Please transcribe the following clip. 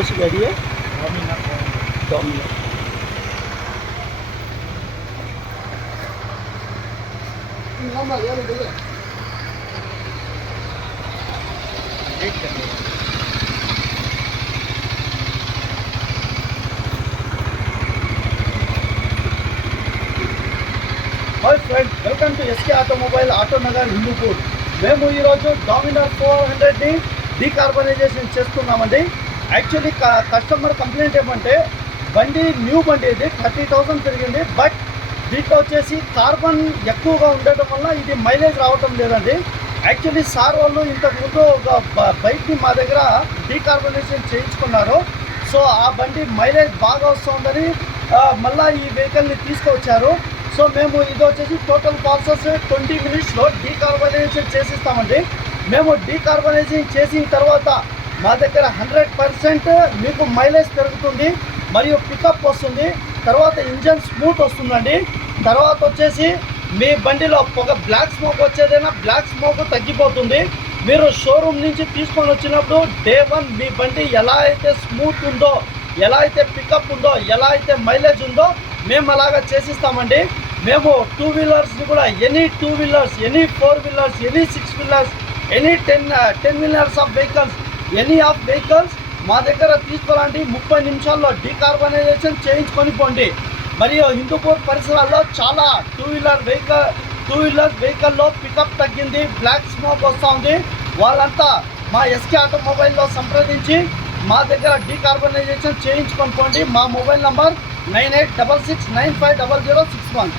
कौन सी गाड़ी है? Dominar. Hi friends, welcome to SK automobile Autonagar Hindupur. మేము ఈరోజు డామినర్ 400ని డీకార్బనైజేషన్ చేస్తున్నామండి. యాక్చువల్లీ కస్టమర్ కంప్లైంట్ ఏమంటే బండి న్యూ బండి ఇది 30,000 తిరిగింది, బట్ దీంట్లో వచ్చేసి కార్బన్ ఎక్కువగా ఉండటం వల్ల ఇది మైలేజ్ రావటం లేదండి. యాక్చువల్లీ సార్ వాళ్ళు ఇంతకుముందు ఒక బైక్ని మా దగ్గర డీకార్బనైజేషన్ చేయించుకున్నారు. సో ఆ బండి మైలేజ్ బాగా వస్తుందని మళ్ళీ ఈ వెహికల్ని తీసుకొచ్చారు. సో మేము ఇది వచ్చేసి టోటల్ ప్రాసెస్ 20 మినిట్స్లో డీకార్బనైజేషన్ చేసిస్తామండి. మేము డీకార్బనైజేషన్ చేసిన తర్వాత మా దగ్గర 100% మీకు మైలేజ్ పెరుగుతుంది మరియు పికప్ వస్తుంది. తర్వాత ఇంజన్ స్మూత్ వస్తుందండి. తర్వాత వచ్చేసి మీ బండిలో ఒక బ్లాక్ స్మోక్ వచ్చేదైనా బ్లాక్ స్మోక్ తగ్గిపోతుంది. మీరు షోరూమ్ నుంచి తీసుకొని వచ్చినప్పుడు డే 1 మీ బండి ఎలా అయితే స్మూత్ ఉందో, ఎలా అయితే పికప్ ఉందో, ఎలా అయితే మైలేజ్ ఉందో మేము అలాగా చేసిస్తామండి. మేము 2 వీలర్స్ని కూడా any 2 wheelers, any 4 wheelers, any 6 wheelers, any 10 wheelers of vehicles, any of vehicles మా దగ్గర తీసుకోవాలంటే 30 నిమిషాల్లో డీకార్బనైజేషన్ చేయించుకొని పోండి. మరియు హిందూపూర్ పరిసరాల్లో చాలా 2 వీలర్స్ వెహికల్లో పికప్ తగ్గింది, బ్లాక్ స్మోక్ వస్తూ ఉంది. వాళ్ళంతా మా ఎస్కే ఆటోమొబైల్లో సంప్రదించి మా దగ్గర డీకార్బనైజేషన్ చేయించుకొని పోండి. మా మొబైల్ నంబర్ 9866950061.